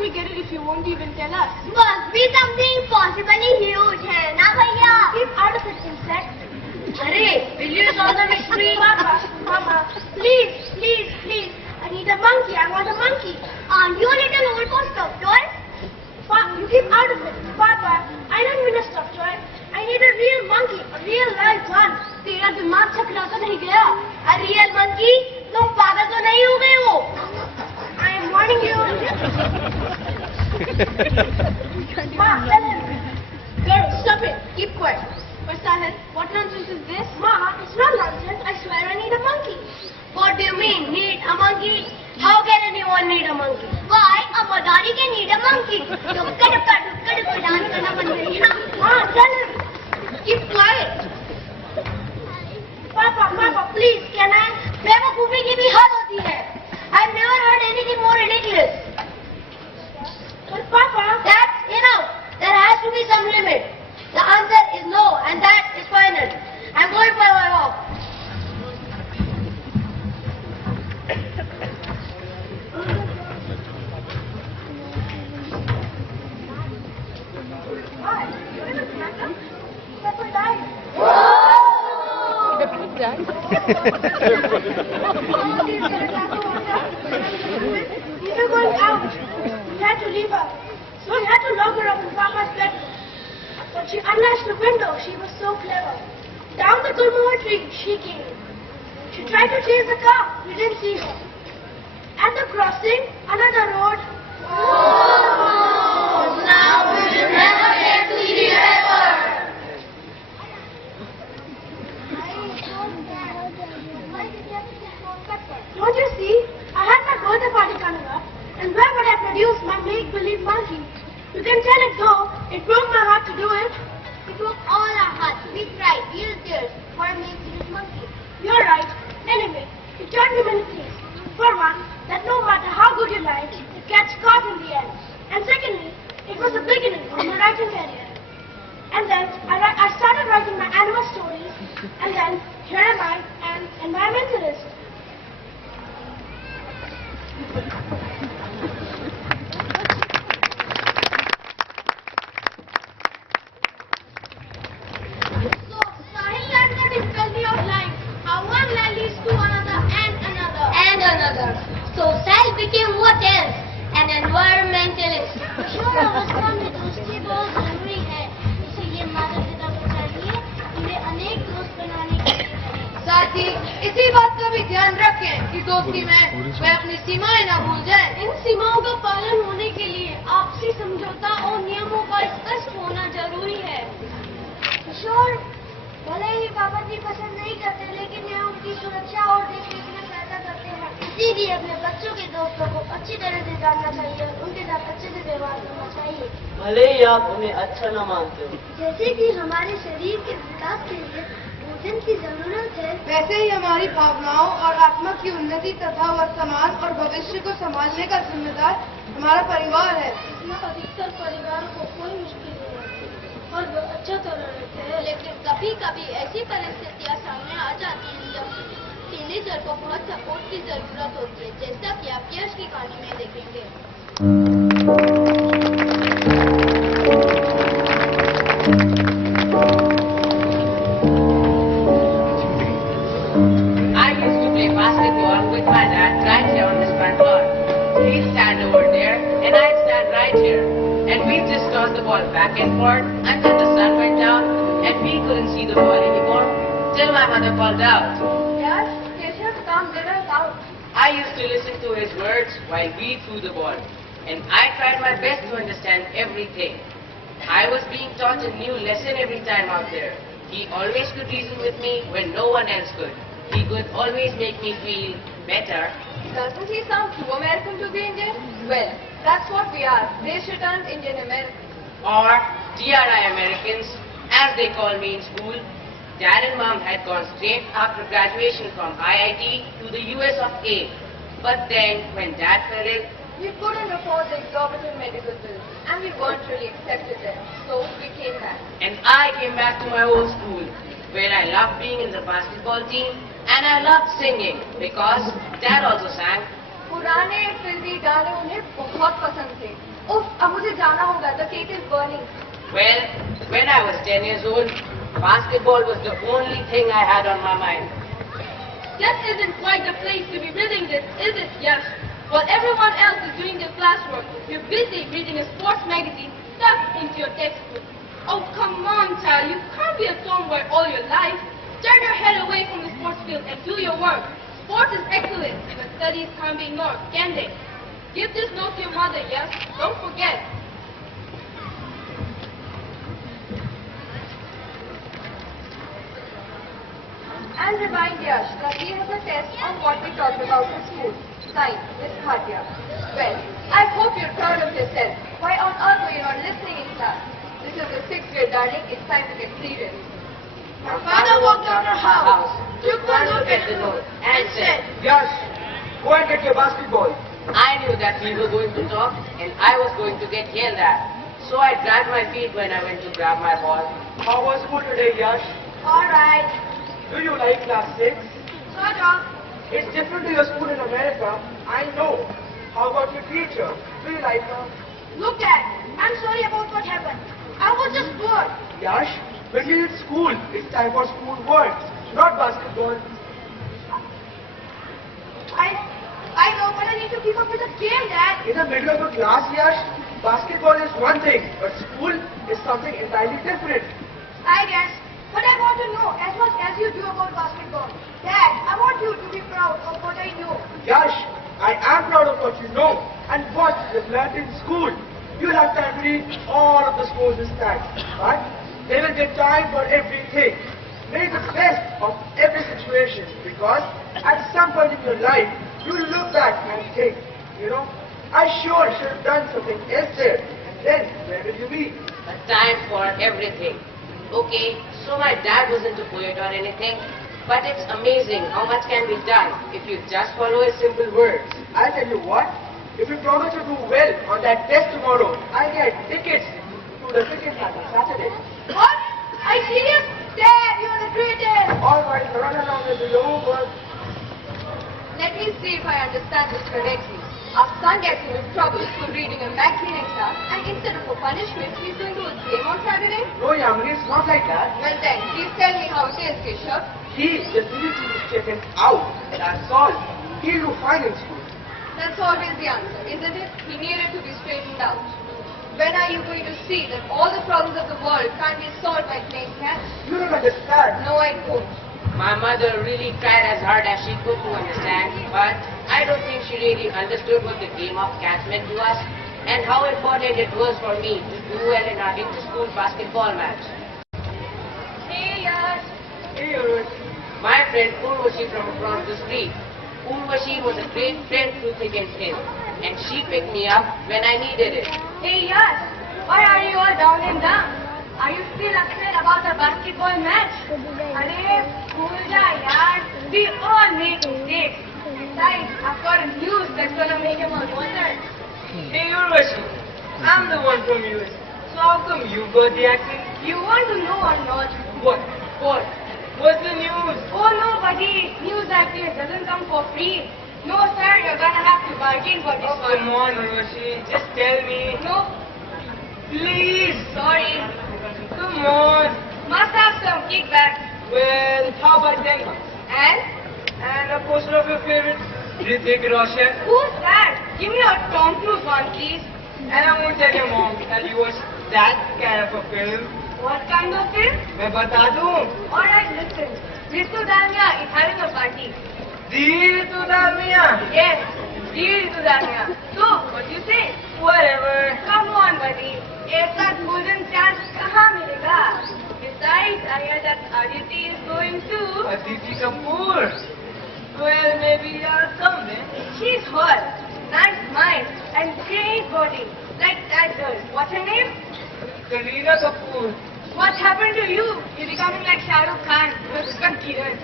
can we get it if you won't even tell us? Must be something possibly huge, है ना भैया? Keep out of it, insect. अरे, will you solve the mystery? Mama, please, please, please. I need a monkey. I want a monkey. Aren't you a little old for stuffed toy? You keep out of it. Papa, I don't mean a stuffed toy. I need a real monkey, a real live one. तेरा दिमाग चकरा तो नहीं गया? A real monkey? तुम पागल तो नहीं हो गए हो? I am warning you. Ma, tell him. Girl, stop it. Keep quiet. Silent. What nonsense is this? Ma, it's not nonsense. I swear I need a monkey. What do you mean, need a monkey? How can anyone need a monkey? Why, a Madari can need a monkey. Dukka dukka dance करना बंद करिए ना. Ma, tell him. Keep quiet. Papa, please, can I? बेवकूफी की भी हद होती है. I've never heard anything more ridiculous. But Papa, That's enough. There has to be some limit. The answer is no, and that is final. I'm going for my walk. We were going out. We had to leave her. So we had to lock her up in Papa's bedroom. But she unlatched the window. She was so clever. Down the gulmohar tree she came. She tried to chase the car. We didn't see her. At the crossing, another road. Now we will never get to see her ever. Don't you see? I had my birthday party coming up. And where would I produce my make-believe monkey? You can tell it though. It broke my heart to do it. It broke all our hearts. We cried real tears for a make-believe monkey. You're right. Anyway, it taught me many things. For one, that no matter how good you like, it gets caught in the end. And secondly, it was the beginning of my writing career. And then I started writing my animal stories. And then here am I, an environmentalist. So Sal became what else? An environmentalist. शोरावस्था में दोस्ती बहुत जरूरी है. इसीलिए माता पिता को चाहिए उन्हें अनेक दोस्त बनाने के लिए. साथ ही इसी बात का भी ध्यान रखें कि दोस्ती में वे अपनी सीमाएं न भूल जाएं. इन सीमाओं का पालन होने के लिए आपसी समझौता और नियमों का स्पष्ट होना जरूरी है. किशोर, भले ही पापा जी पसंद नहीं करते, लेकिन ये उनकी सुरक्षा और देखरेख में सहायता करते हैं. इसीलिए अपने बच्चों के दोस्तों को अच्छी तरह से जानना चाहिए और उनके साथ अच्छे से व्यवहार करना चाहिए. भले ही आप उन्हें अच्छा न मानते हो. जैसे कि हमारे शरीर के विकास के लिए भोजन की जरूरत है, वैसे ही हमारी भावनाओं और आत्मा की उन्नति तथा वर्तमान और भविष्य को संभालने का जिम्मेदार हमारा परिवार है. इसमें अधिकतर परिवार को कोई मुश्किल नहीं होती और वो अच्छा तरह रहते हैं. लेकिन कभी कभी ऐसी परिस्थितियां सामने आ जाती हैं जब टीनेजर को बहुत सपोर्ट की जरूरत होती है, जैसा कि आप यश की कहानी में देखेंगे. I used to play basketball with my dad right here on this front lawn. He'd stand over there and I'd stand right here. And we'd just toss the ball back and forth until the sun went down and we couldn't see the ball anymore till my mother called out. Yash, Keshav, calm down out. I used to listen to his words while we threw the ball. And I tried my best to understand everything. I was being taught a new lesson every time out there. He always could reason with me when no one else could. He could always make me feel better. Doesn't he sound too American to be Indian? Well, that's what we are. Desh returned Indian Americans. Or DRI Americans, as they call me in school. Dad and Mom had gone straight after graduation from IIT to the US of A. But then, when Dad fell ill, We couldn't afford the exorbitant medical bills, and we weren't really accepted there. So we came back. and I came back to my old school, where I loved being in the basketball team, and I loved singing, because Dad also sang. पुराने फिल्मी गाने उन्हें बहुत पसंद थे. उफ, अब मुझे जाना होगा. The cake is burning. Well, when I was 10 years old, basketball was the only thing I had on my mind. That isn't quite the place to be reading this, is it, Yash? While everyone else is doing their classwork, you're busy reading a sports magazine stuck into your textbook. Oh, come on, child. You can't be a tomboy all your life. Turn your head away from the sports field and do your work. Sports is excellent, but studies can't be ignored, can they? Give this note to your mother, Yash. Don't forget. And remind Yash that we have a test on what we talked about in school. Signed, Miss Bhatia. Well, I hope you're proud of yourself. Why on earth were you not listening in class? This is the 6th grade, darling. It's time to get serious. My father walked out of our house, took one look at the note, and said, Yash, go and get your basketball. I knew that we were going to talk and I was going to get yelled at. So I dragged my feet when I went to grab my ball. How was school today, Yash? Alright. Do you like class 6? Sort of. It's different to your school in America. I know. How about your teacher? Do you like her? Look, Dad, I'm sorry about what happened. I was just bored. Yash, when you're in school, it's time for school work, not basketball. I know, but I need to keep up with the game, Dad. In the middle of a class, Yash, basketball is one thing, but school is something entirely different. I guess. But I want to know as much as you do about basketball. Dad, I want you to be proud of what I know. Yash, I am proud of what you know and what you've learned in school. You'll have time to read all of the scores this time, but there will be time for everything. Make the best of every situation, because at some point in your life, you will look back and think, I sure should have done something else there. And then, where will you be? A time for everything. Okay, so my dad wasn't a poet or anything, but it's amazing how much can be done if you just follow his simple words. I'll tell you what, if you promise to do well on that test tomorrow, I'll get tickets to the cricket match on Saturday. What? Are you serious? Dad, you're the greatest. All right, run along and do your homework. Let me see if I understand this correctly. Our son gets into trouble for reading a magazine exam, and instead of a punishment, he's going to a game on Saturday? No, Yamini, it's not like that. Well then, please tell me how it is, Keshav. He just needed to be taken out. That's all. He'll do fine in school. That's always the answer, isn't it? He needed to be straightened out. When are you going to see that all the problems of the world can't be solved by playing catch? You don't understand. No, I don't. My mother really tried as hard as she could to understand, but I don't think she really understood what the game of catch meant to us and how important it was for me to do well in our inter-school basketball match. Hey, Yash. Hey, Urvashi. My friend Urvashi from across the street. Urvashi was a great friend through thick and thin, and she picked me up when I needed it. Hey, Yash. Why are you all down and down? Are you still upset about the basketball match? Arey, cool ja, yaar. We all make mistakes. Besides, I've got a news that's gonna make him all wonder. Hey, Urvashi. I'm the one from US. So how come you got the accent? You want to know or not? What? What? What's the news? Oh no, buddy. News like this doesn't come for free. No, sir, you're gonna have to bargain for this Oh, one. come on, Urvashi. Just tell me. No, Please. sorry. Come on. Must have some kickback. Well, how about them? And A poster of your favorite, Hrithik Roshan. who's that? Give me a Tom Cruise one, please. And I won't tell your mom that you watch that kind of a film. What kind of film? मैं बता दूं. Alright, listen. Ritu Damia is having a party. Dil tu damia. Yes, dear Ritu Damia. So, what do you say? Whatever. Come on, buddy. ऐसा golden chance कहाँ मिलेगा? Besides, I hear that Aditi is going to. Aditi Kapoor. Well, maybe I'll come then. She's hot, nice mind, and great body. Like that girl. What's her name? Kareena Kapoor. What happened to you? You're becoming like Shah Rukh Khan. Muskan Kiran.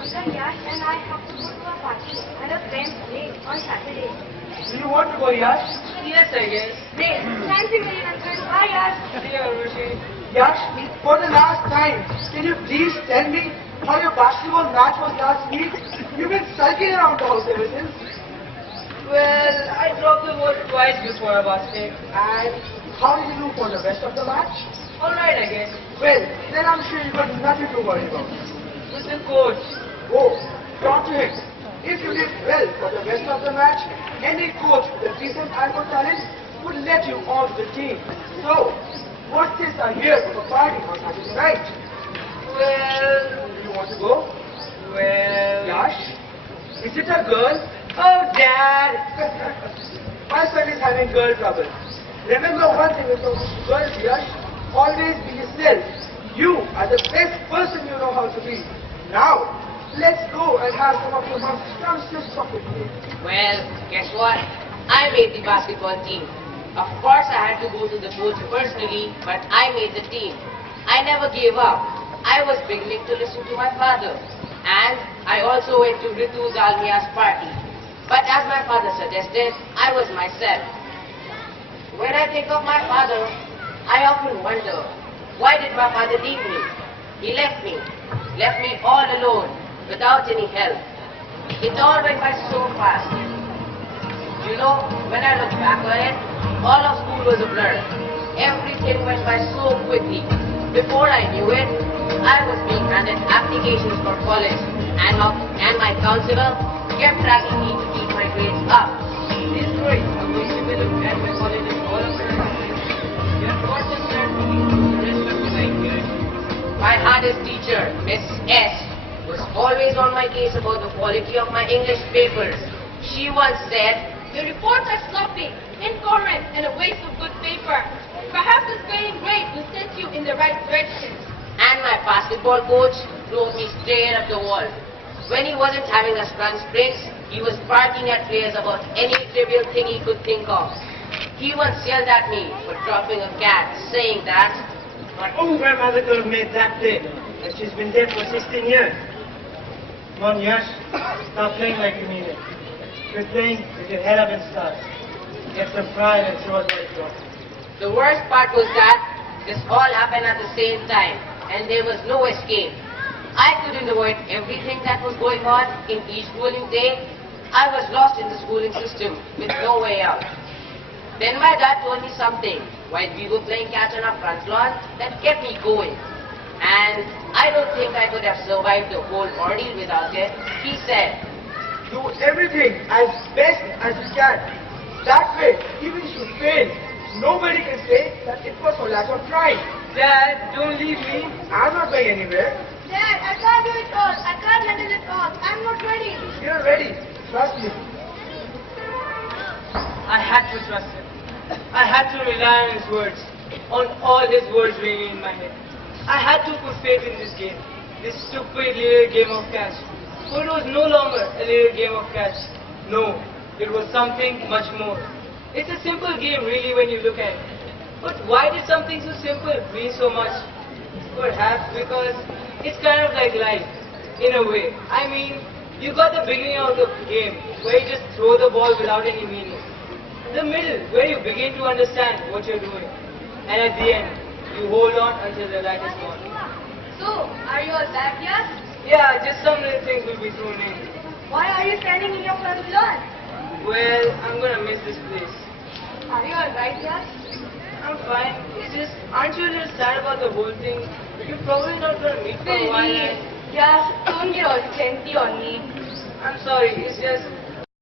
Uncle Yash and I have to go to a party at a friend's place on Saturday. Do you want to go, Yash? Yes, I guess. Great. Thanks a million, Uncle. Bye, Yash. See you, Urvashi. Yash, for the last time, can you please tell me how your basketball match was last week? You've been sulking around the house ever since. Well, I dropped the ball twice before a basket. And how did you do for the rest of the match? Alright, I guess. Well, then I'm sure you got nothing to worry about. Mr. Coach. Oh, talk to him. If you did well for the rest of the match, any coach with a decent eye for talent would let you onto the team. So, what's this I hear of a party on Saturday night? Well, do you want to go? Well, Yash, is it a girl? Oh, Dad! My son is having girl trouble. Remember one thing with those girls, Yash, always be yourself. You are the best person you know how to be. Now, let's go and have some of your mom's scrumptious chocolate cake. Well, guess what? I made the basketball team. Of course, I had to go to the coach personally, but I made the team. I never gave up. I was beginning to listen to my father. And I also went to Ritu Dalmia's party. But as my father suggested, I was myself. When I think of my father, I often wonder, why did my father leave me? He left me all alone, without any help. It all went by so fast. You know, when I look back on it, all of school was a blur. Everything went by so quickly. Before I knew it, I was being handed applications for college, and my counselor kept dragging me to keep my grades up. This story, I'm going to look at my college and all of it. Your course is set for the rest of the night here. My hardest teacher, Miss S, was always on my case about the quality of my English papers. She once said, Your reports are sloppy, incoherent, and a waste of good paper. Perhaps this failing grade will set you in the right direction. and my basketball coach drove me straight up the wall. When he wasn't having us run sprints, he was barking at players about any trivial thing he could think of. He once yelled at me for dropping a cat, saying that, My own grandmother could have made that play, and she's been dead for 16 years. Come on, Yash, stop playing like you mean it. You're playing with your head up in stars. Get some pride and show us what it's got. the worst part was that this all happened at the same time, and there was no escape. I couldn't avoid everything that was going on in each schooling day. I was lost in the schooling system with no way out. Then my dad told me something while we were playing catch on our front lawn that kept me going. And I don't think I could have survived the whole ordeal without it. He said, Do everything as best as you can. That way, even if you fail, nobody can say that it was for lack of trying. Dad, don't leave me. I'm not going anywhere. Dad, I can't do it all. I can't handle it all. I'm not ready. You're ready. Trust me. I had to trust him. I had to rely on his words, on all his words ringing in my head. I had to put faith in this game, this stupid little game of catch. For it was no longer a little game of catch. No, it was something much more. It's a simple game really when you look at it. But why did something so simple mean so much? Perhaps because it's kind of like life, in a way. I mean, you got the beginning of the game, where you just throw the ball without any meaning. The middle, where you begin to understand what you're doing. And at the end, you hold on until the light is gone. So, are you all back yet? Yeah, just some little things will be thrown in. Why are you standing in your front lawn? Well, I'm gonna miss this place. Are you alright, Yash? I'm fine. It's just, aren't you a little sad about the whole thing? You're probably not gonna meet for a while. Yash, don't get all senti on me. I'm sorry, it's just,